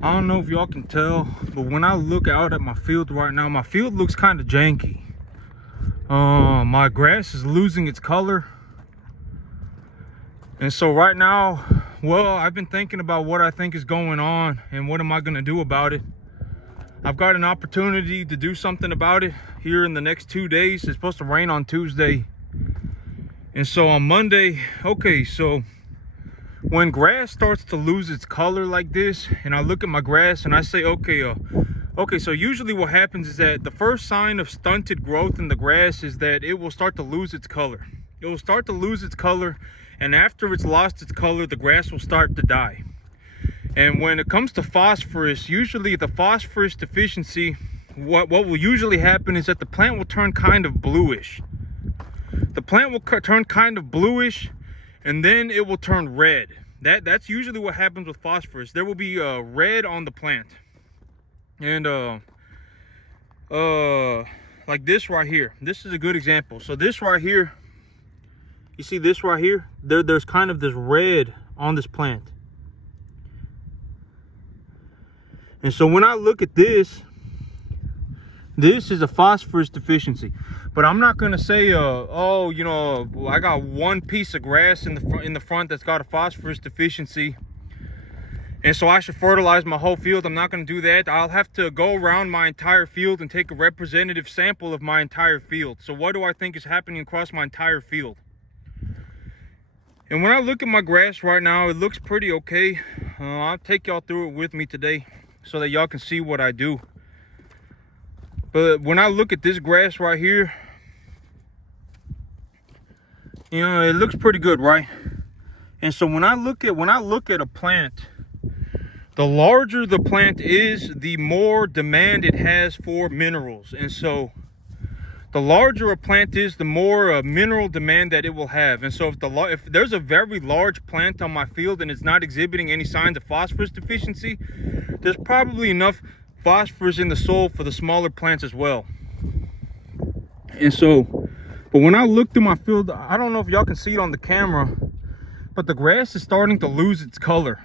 I don't know if y'all can tell, but when I look out at my field right now, my field looks kind of janky. My grass is losing its color. And so right now, well, I've been thinking about what I think is going on and what am I gonna do about it. I've got an opportunity to do something about it here in the next 2 days. It's supposed to rain on Tuesday. And so on Monday, okay, so when grass starts to lose its color like this, and I look at my grass and I say, okay, so usually what happens is that the first sign of stunted growth in the grass is that it will start to lose its color. It will start to lose its color, and after it's lost its color, the grass will start to die. And when it comes to phosphorus, usually the phosphorus deficiency, what will usually happen is that the plant will turn kind of bluish. The plant will turn kind of bluish, and then it will turn red. That's usually what happens with phosphorus. There will be red on the plant. And like this right here. This is a good example. So this right here, you see this right here? There's kind of this red on this plant. And so when I look at this, this is a phosphorus deficiency. But I'm not gonna say, oh, you know, I got one piece of grass in the front that's got a phosphorus deficiency, and so I should fertilize my whole field. I'm not gonna do that. I'll have to go around my entire field and take a representative sample of my entire field. So what do I think is happening across my entire field? And when I look at my grass right now, it looks pretty okay. I'll take y'all through it with me today so that y'all can see what I do. But when I look at this grass right here, you know, it looks pretty good, right? And so when I look at a plant, the larger the plant is, the more demand it has for minerals. And so the larger a plant is, the more mineral demand that it will have. And so if there's a very large plant on my field and it's not exhibiting any signs of phosphorus deficiency, there's probably enough phosphorus in the soil for the smaller plants as well. And so, but when I look through my field, I don't know if y'all can see it on the camera, but the grass is starting to lose its color.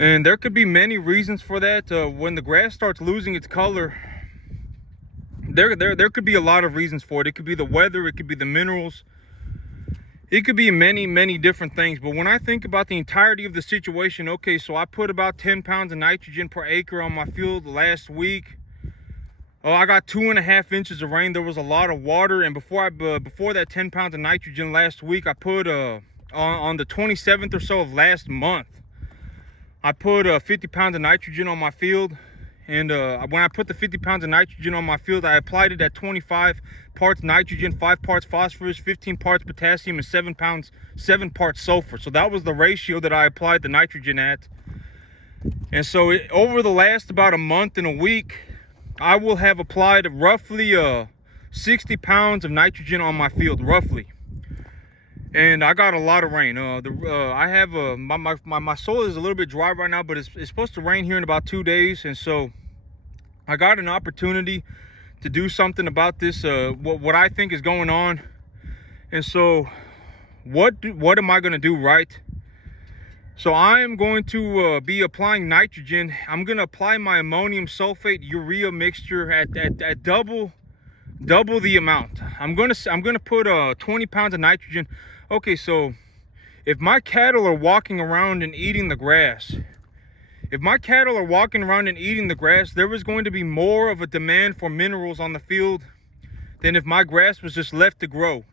And there could be many reasons for that. When the grass starts losing its color, there could be a lot of reasons for it. It could be the weather, it could be the minerals, it could be many different things. But when I think about the entirety of the situation, okay, so I put about 10 pounds of nitrogen per acre on my field last week. Oh, I got 2.5 inches of rain. There was a lot of water, and before that 10 pounds of nitrogen last week, I put on the 27th or so of last month, I put 50 pounds of nitrogen on my field. And when I put the 50 pounds of nitrogen on my field, I applied it at 25 parts nitrogen, 5 parts phosphorus, 15 parts potassium, and 7 parts sulfur. So that was the ratio that I applied the nitrogen at. And so over the last about a month and a week, I will have applied roughly 60 pounds of nitrogen on my field, roughly. And I got a lot of rain. I have my soil is a little bit dry right now, but it's supposed to rain here in about 2 days. And so I got an opportunity to do something about this, what I think is going on. And so what am I going to do, right? So I am going to be applying nitrogen. I'm going to apply my ammonium sulfate urea mixture at double the amount. I'm going to put 20 pounds of nitrogen. Okay, so if my cattle are walking around and eating the grass, there is going to be more of a demand for minerals on the field than if my grass was just left to grow.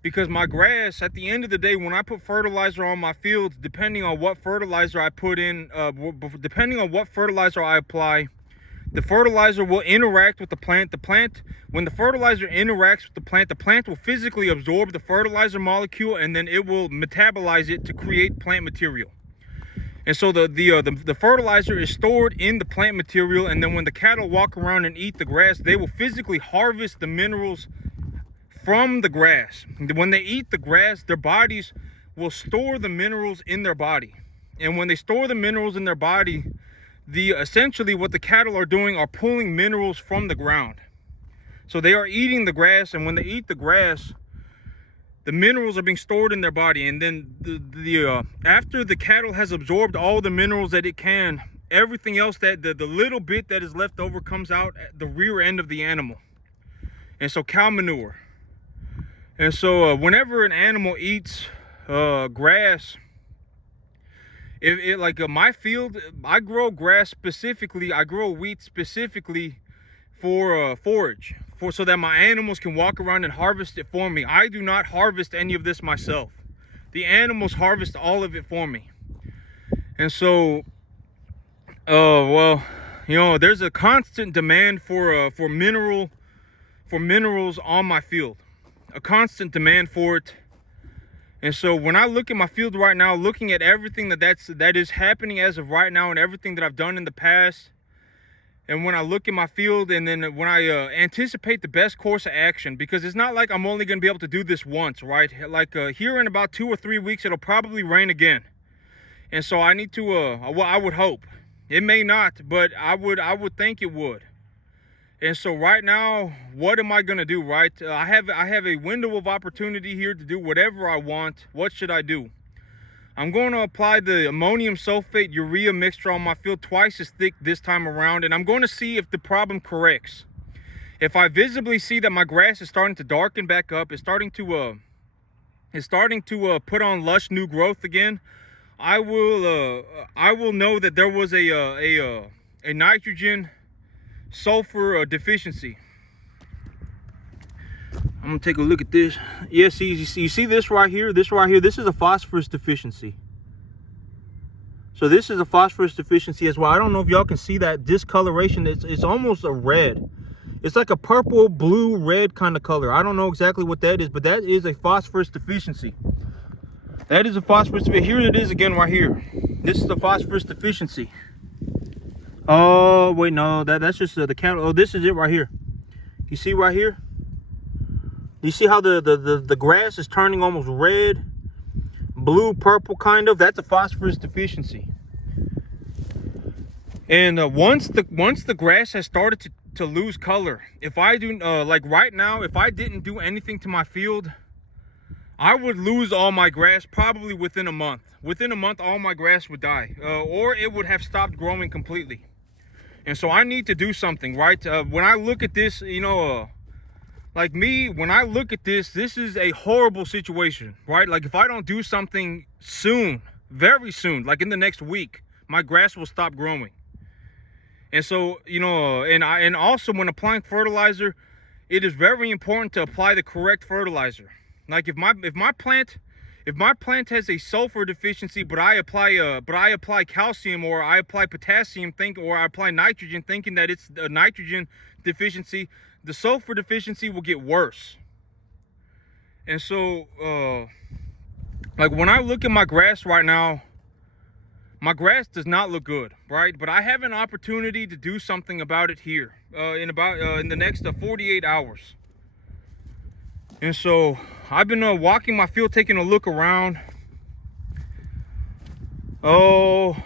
Because my grass, at the end of the day, when I put fertilizer on my field, depending on what fertilizer I put in, depending on what fertilizer I apply, the fertilizer will interact with the plant. When the fertilizer interacts with the plant will physically absorb the fertilizer molecule, and then it will metabolize it to create plant material. And so the fertilizer is stored in the plant material, and then when the cattle walk around and eat the grass, they will physically harvest the minerals from the grass. When they eat the grass, their bodies will store the minerals in their body. And when they store the minerals in their body, essentially what the cattle are doing are pulling minerals from the ground. So they are eating the grass, and when they eat the grass, the minerals are being stored in their body, and then after the cattle has absorbed all the minerals that it can, everything else, that the little bit that is left over comes out at the rear end of the animal. And so cow manure. And so whenever an animal eats grass, like my field, I grow grass specifically, I grow wheat specifically for forage, so that my animals can walk around and harvest it for me. I do not harvest any of this myself. The animals harvest all of it for me. And so well, you know, there's a constant demand for minerals on my field, a constant demand for it. And so when I look at my field right now, looking at everything that is happening as of right now, and everything that I've done in the past, and when I look at my field, and then when I anticipate the best course of action, because it's not like I'm only going to be able to do this once, right? Like here in about 2 or 3 weeks, it'll probably rain again. And so I need to, well, I would hope. It may not, but I would think it would. And so right now, what am I going to do, right? I have a window of opportunity here to do whatever I want. What should I do? I'm going to apply the ammonium sulfate urea mixture on my field twice as thick this time around, and I'm going to see if the problem corrects. If I visibly see that my grass is starting to darken back up, it's starting to put on lush new growth again, I will know that there was a nitrogen sulfur deficiency. I'm gonna take a look at this. Yeah, you see this right here? This is a phosphorus deficiency. So this is a phosphorus deficiency as well. I don't know if y'all can see that discoloration. It's almost a red. It's like a purple, blue, red kind of color. I don't know exactly what that is, but that is a phosphorus deficiency. That is a phosphorus deficiency. Here it is again right here. This is the phosphorus deficiency. Oh, wait, no, that's just the cattle. Oh, this is it right here. You see right here? You see how the grass is turning almost red, blue, purple kind of? That's a phosphorus deficiency. And once the grass has started to lose color, if I do, like right now, if I didn't do anything to my field, I would lose all my grass probably within a month. Within a month, all my grass would die, or it would have stopped growing completely. And so I need to do something, right? When I look at this, you know, like me, when I look at this is a horrible situation, right? Like if I don't do something soon, very soon, like in the next week, my grass will stop growing. And so, you know, and also when applying fertilizer, it is very important to apply the correct fertilizer. Like if my plant has a sulfur deficiency, but I apply calcium, or I apply potassium, or I apply nitrogen, thinking that it's a nitrogen deficiency, the sulfur deficiency will get worse. And so, like when I look at my grass right now, my grass does not look good, right? But I have an opportunity to do something about it here in the next 48 hours. And so I've been walking my field, taking a look around. Oh,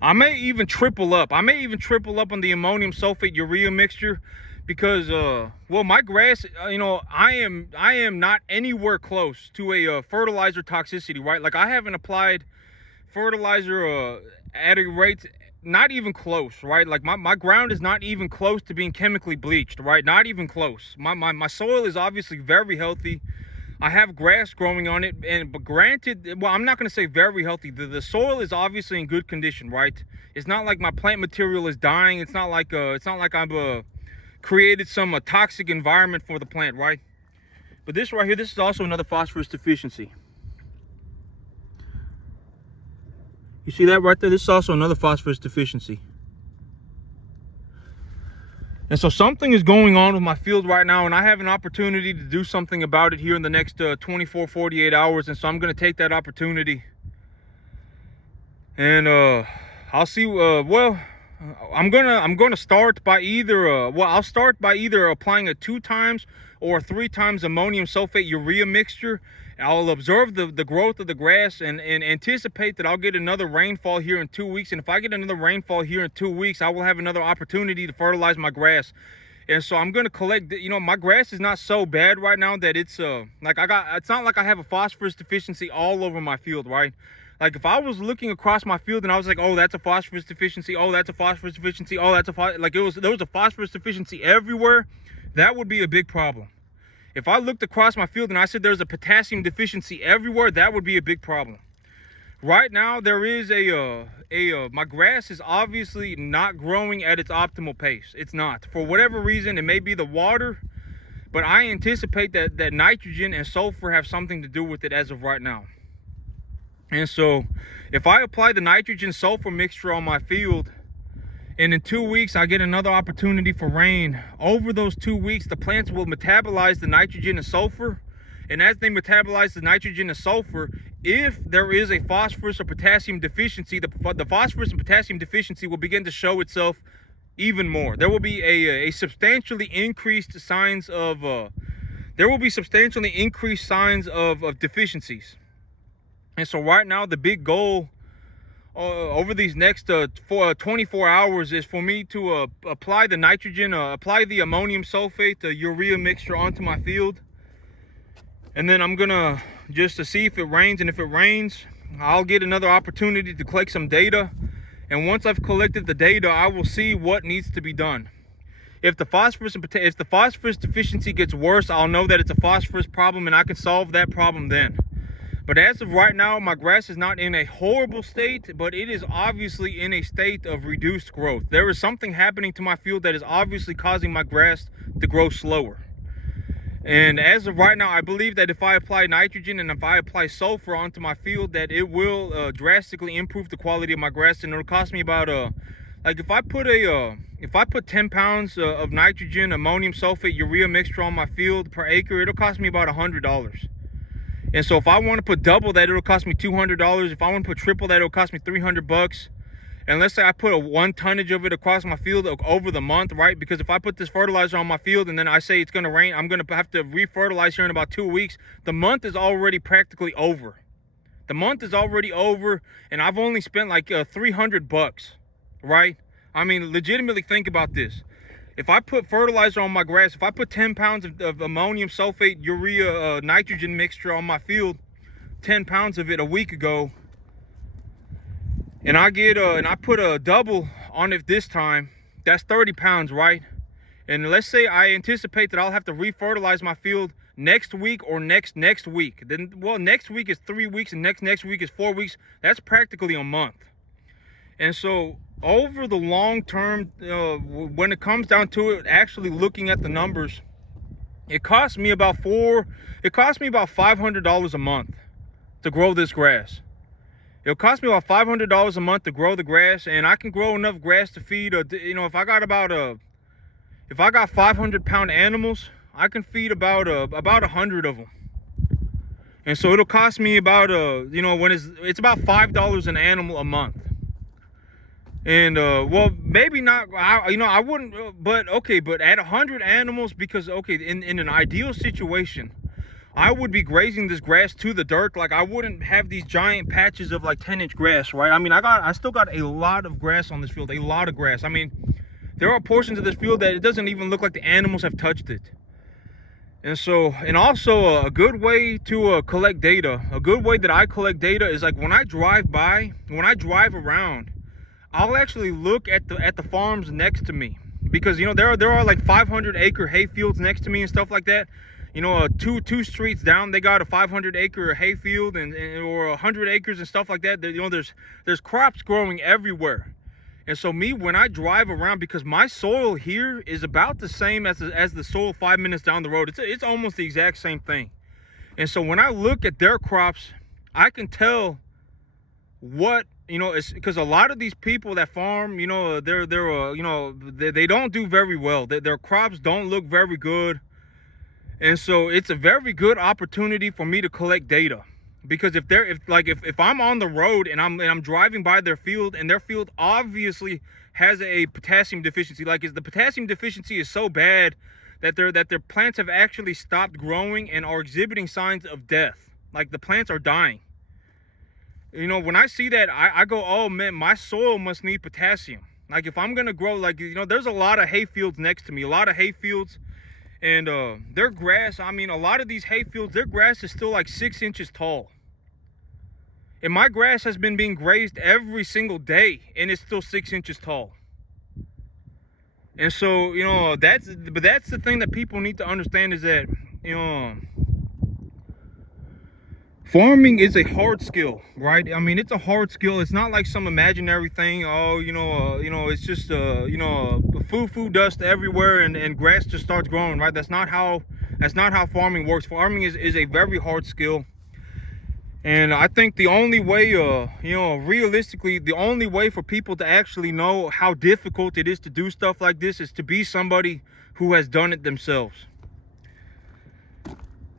I may even triple up. on the ammonium sulfate urea mixture, because well, my grass, you know, I am not anywhere close to a fertilizer toxicity, right? Like I haven't applied fertilizer at a rate, not even close, right? Like my ground is not even close to being chemically bleached, right? Not even close. My soil is obviously very healthy. I have grass growing on it, but granted, well, I'm not going to say very healthy. The soil is obviously in good condition, right? It's not like my plant material is dying. It's not like I've created some toxic environment for the plant, right? But this right here, this is also another phosphorus deficiency. You see that right there? This is also another phosphorus deficiency. And so something is going on with my field right now, and I have an opportunity to do something about it here in the next 24, 48 hours. And so I'm going to take that opportunity. And I'll see. Well, I'm gonna start by either I'll start by either applying a 2 times or 3 times ammonium sulfate urea mixture. I'll observe the growth of the grass and anticipate that I'll get another rainfall here in 2 weeks. And if I get another rainfall here in 2 weeks, I will have another opportunity to fertilize my grass. And so I'm gonna collect, my grass is not so bad right now that it's it's not like I have a phosphorus deficiency all over my field, right? Like if I was looking across my field and I was like, oh, that's a phosphorus deficiency, oh, that's a phosphorus deficiency, oh, that's there was a phosphorus deficiency everywhere, that would be a big problem. If I looked across my field and I said there's a potassium deficiency everywhere, that would be a big problem. Right now, there is my grass is obviously not growing at its optimal pace. It's not. For whatever reason, it may be the water, but I anticipate that nitrogen and sulfur have something to do with it as of right now. And so, if I apply the nitrogen sulfur mixture on my field, and in 2 weeks I get another opportunity for rain, over those 2 weeks, the plants will metabolize the nitrogen and sulfur. And as they metabolize the nitrogen and sulfur, if there is a phosphorus or potassium deficiency, the phosphorus and potassium deficiency will begin to show itself even more. There will be a substantially increased signs of deficiencies. And so right now, the big goal over these next 24 hours is for me to apply the nitrogen, apply the ammonium sulfate, the urea mixture onto my field. And then I'm gonna just to see if it rains, and if it rains, I'll get another opportunity to collect some data. And once I've collected the data, I will see what needs to be done. If the phosphorus deficiency gets worse, I'll know that it's a phosphorus problem and I can solve that problem then. But as of right now, my grass is not in a horrible state, but it is obviously in a state of reduced growth. There is something happening to my field that is obviously causing my grass to grow slower. And as of right now, I believe that if I apply nitrogen and if I apply sulfur onto my field, that it will drastically improve the quality of my grass. And it'll cost me about if I put 10 pounds of nitrogen, ammonium sulfate, urea mixture on my field per acre, it'll cost me about $100. And so if I want to put double that, it'll cost me $200. If I want to put triple that, it'll cost me $300. And let's say I put a 1 tonnage of it across my field over the month, right? Because if I put this fertilizer on my field and then I say it's going to rain, I'm going to have to refertilize here in about 2 weeks. The month is already practically over. The month is already over, and I've only spent like $300, right? I mean, legitimately think about this. If I put fertilizer on my grass, if I put 10 pounds of ammonium sulfate, urea, nitrogen mixture on my field, 10 pounds of it a week ago, and I put a double on it this time, that's 30 pounds, right? And let's say I anticipate that I'll have to refertilize my field next week or next week. Then, well, next week is 3 weeks and next week is 4 weeks. That's practically a month. And so over the long term, when it comes down to it, actually looking at the numbers, it costs me about $500 a month to grow this grass. It'll cost me about $500 a month to grow the grass, and I can grow enough grass to feed if I got 500-pound animals, I can feed about 100 of them. And so it'll cost me about when it's about $5 an animal a month. And well, maybe not, I wouldn't, but at 100 animals, because in an ideal situation, I would be grazing this grass to the dirt. Like, I wouldn't have these giant patches of like 10-inch grass, right? I mean, I still got a lot of grass on this field, a lot of grass. I mean, there are portions of this field that it doesn't even look like the animals have touched it. And so, and also a good way to collect data, a good way that I collect data is like when I drive around, I'll actually look at the farms next to me, because there are like 500-acre hay fields next to me and stuff like that. Two streets down, they got a 500-acre hay field or 100 acres and stuff like that. There's crops growing everywhere. And so when I drive around, because my soil here is about the same as the soil 5 minutes down the road. It's almost the exact same thing. And so when I look at their crops, I can tell what, it's because a lot of these people that farm, they don't do very well. Their crops don't look very good. And so it's a very good opportunity for me to collect data, because if I'm on the road and I'm driving by their field, and their field obviously has a potassium deficiency, like the potassium deficiency is so bad that their plants have actually stopped growing and are exhibiting signs of death, like the plants are dying. When I see that, I go, oh man, my soil must need potassium. Like if I'm gonna grow, like, there's a lot of hay fields next to me, a lot of hay fields, and their grass, I mean, a lot of these hay fields, their grass is still like 6 inches tall. And my grass has been being grazed every single day, and it's still 6 inches tall. And so, that's the thing that people need to understand, is that, farming is a hard skill, right? I mean, it's a hard skill. It's not like some imaginary thing. Oh, it's just, foo dust everywhere, and grass just starts growing, right? That's not how farming works. Farming is a very hard skill. And I think the only way, realistically, the only way for people to actually know how difficult it is to do stuff like this is to be somebody who has done it themselves.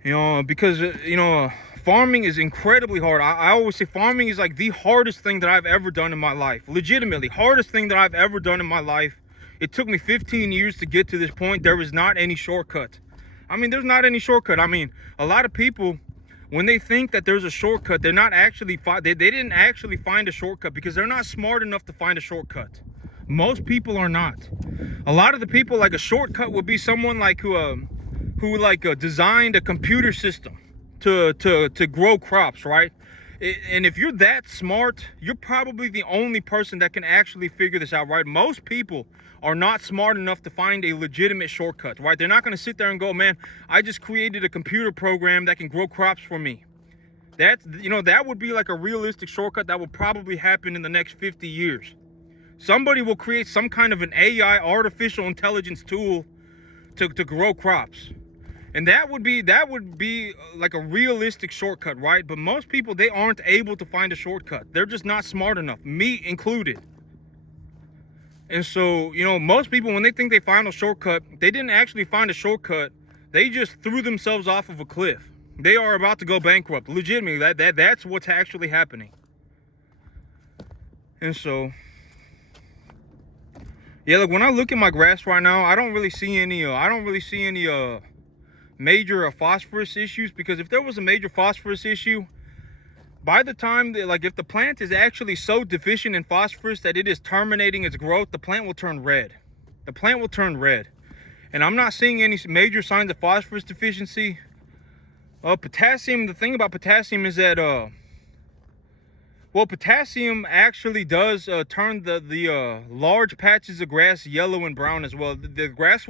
Because, farming is incredibly hard. I always say farming is like the hardest thing that I've ever done in my life. Legitimately, hardest thing that I've ever done in my life. It took me 15 years to get to this point. There is not any shortcut. I mean, there's not any shortcut. I mean, a lot of people, when they think that there's a shortcut, they're not actually, they didn't actually find a shortcut, because they're not smart enough to find a shortcut. Most people are not. A lot of the people, like, a shortcut would be someone like who designed a computer system to grow crops, right? And if you're that smart, you're probably the only person that can actually figure this out, right? Most people are not smart enough to find a legitimate shortcut, right? They're not going to sit there and go, man, I just created a computer program that can grow crops for me. That would be like a realistic shortcut that will probably happen in the next 50 years. Somebody will create some kind of an AI, artificial intelligence tool to grow crops. And that would be like a realistic shortcut, right? But most people, they aren't able to find a shortcut. They're just not smart enough, me included. And so, most people, when they think they found a shortcut, they didn't actually find a shortcut. They just threw themselves off of a cliff. They are about to go bankrupt. Legitimately, that's what's actually happening. And so, yeah, look, when I look at my grass right now, I don't really see any major phosphorus issues, because if there was a major phosphorus issue, by the time if the plant is actually so deficient in phosphorus that it is terminating its growth, the plant will turn red. The plant will turn red. And I'm not seeing any major signs of phosphorus deficiency. Potassium, the thing about potassium is that potassium actually does turn the large patches of grass yellow and brown as well. The grass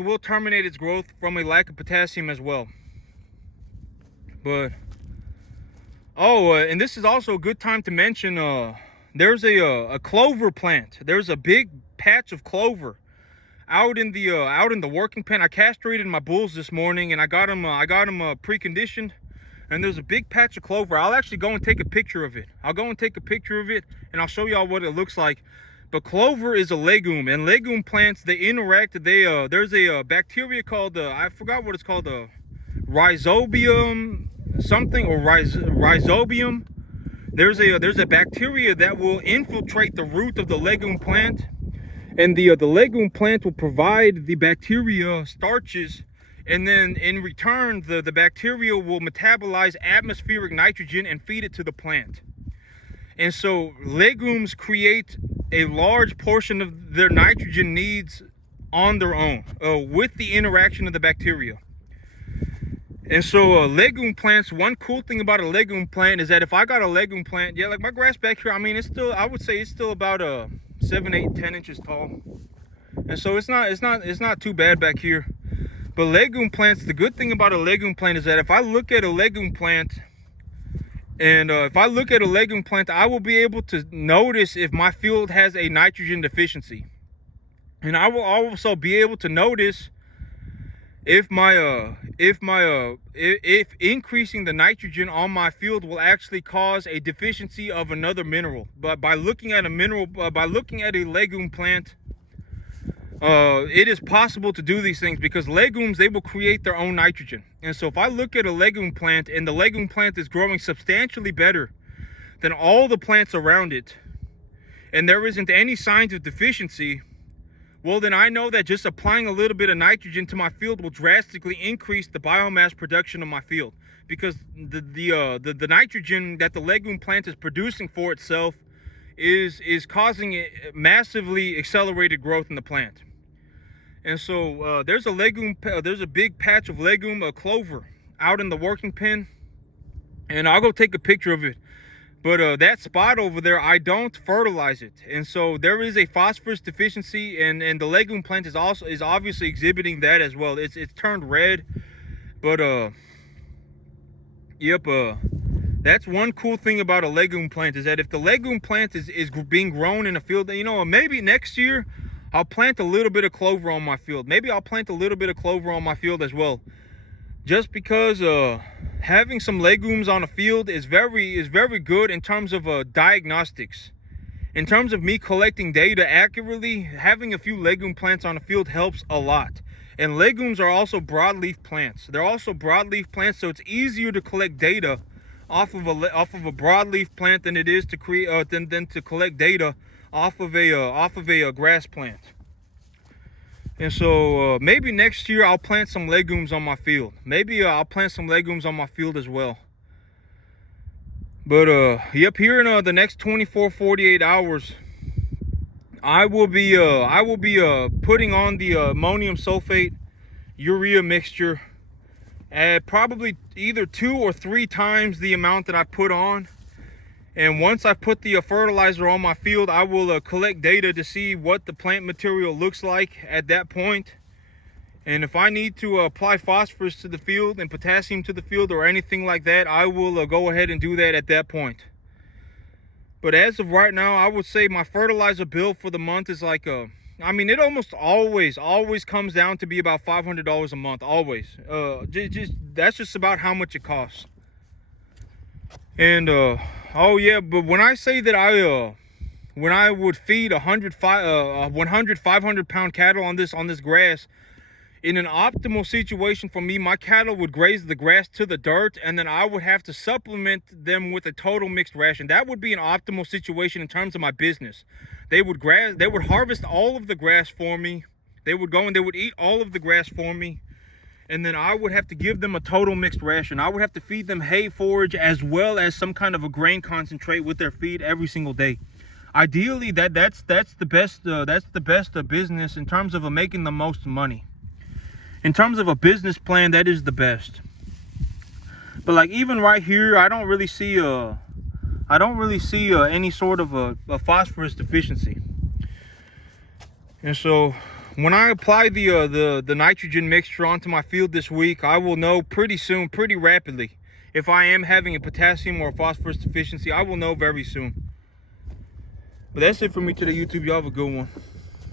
will terminate its growth from a lack of potassium as well. But and this is also a good time to mention, there's a clover plant. There's a big patch of clover out in the working pen. I castrated my bulls this morning, and I got them preconditioned. And there's a big patch of clover. I'll actually go and take a picture of it. And I'll show y'all what it looks like. But clover is a legume, and legume plants, they interact. There's a bacteria called I forgot what it's called, rhizobium something, or rhizobium. There's a bacteria that will infiltrate the root of the legume plant, and the legume plant will provide the bacteria starches, and then in return the bacteria will metabolize atmospheric nitrogen and feed it to the plant. And so legumes create a large portion of their nitrogen needs on their own, with the interaction of the bacteria. And so legume plants, one cool thing about a legume plant is that if I got a legume plant, yeah, like my grass back here, I mean, I would say it's still about 7, 8, 10 inches tall. And so it's not too bad back here. But legume plants, the good thing about a legume plant is that if I look at a legume plant, I will be able to notice if my field has a nitrogen deficiency. And I will also be able to notice if increasing the nitrogen on my field will actually cause a deficiency of another mineral. But by looking at a legume plant, it is possible to do these things, because legumes, they will create their own nitrogen. And so if I look at a legume plant and the legume plant is growing substantially better than all the plants around it, and there isn't any signs of deficiency, well, then I know that just applying a little bit of nitrogen to my field will drastically increase the biomass production of my field, because the nitrogen that the legume plant is producing for itself is causing massively accelerated growth in the plant. And so there's a big patch of legume, clover, out in the working pen, and I'll go take a picture of it. But that spot over there, I don't fertilize it, and so there is a phosphorus deficiency, and the legume plant is obviously exhibiting that as well. It's turned red, but that's one cool thing about a legume plant, is that if the legume plant is being grown in a field, you know, maybe next year I'll plant a little bit of clover on my field. Maybe I'll plant a little bit of clover on my field as well, just because having some legumes on a field is very good in terms of diagnostics. In terms of me collecting data accurately, having a few legume plants on a field helps a lot. And legumes are also broadleaf plants. They're also broadleaf plants, so it's easier to collect data off of a broadleaf plant than it is to create than to collect data off of a grass plant. And so maybe next year I'll plant some legumes on my field. Maybe I'll plant some legumes on my field as well. But yep, here in the next 24-48 hours, I will be putting on the ammonium sulfate urea mixture at probably either 2 or 3 times the amount that I put on. And once I put the fertilizer on my field, I will collect data to see what the plant material looks like at that point. And if I need to apply phosphorus to the field and potassium to the field or anything like that, I will go ahead and do that at that point. But as of right now, I would say my fertilizer bill for the month is like I mean, it almost always comes down to be about $500 a month, always. That's just about how much it costs. And oh yeah, but when I say that when I would feed 100 500-pound cattle on this grass, in an optimal situation for me, my cattle would graze the grass to the dirt, and then I would have to supplement them with a total mixed ration. That would be an optimal situation in terms of my business. They would harvest all of the grass for me. They would go and they would eat all of the grass for me. And then I would have to give them a total mixed ration. I would have to feed them hay forage as well as some kind of a grain concentrate with their feed every single day. Ideally, that's the best business in terms of making the most money. In terms of a business plan, that is the best. But like even right here, I don't really see any sort of a phosphorus deficiency. And so when I apply the nitrogen mixture onto my field this week, I will know pretty soon, pretty rapidly, if I am having a potassium or a phosphorus deficiency. I will know very soon. But that's it for me today, YouTube. Y'all have a good one.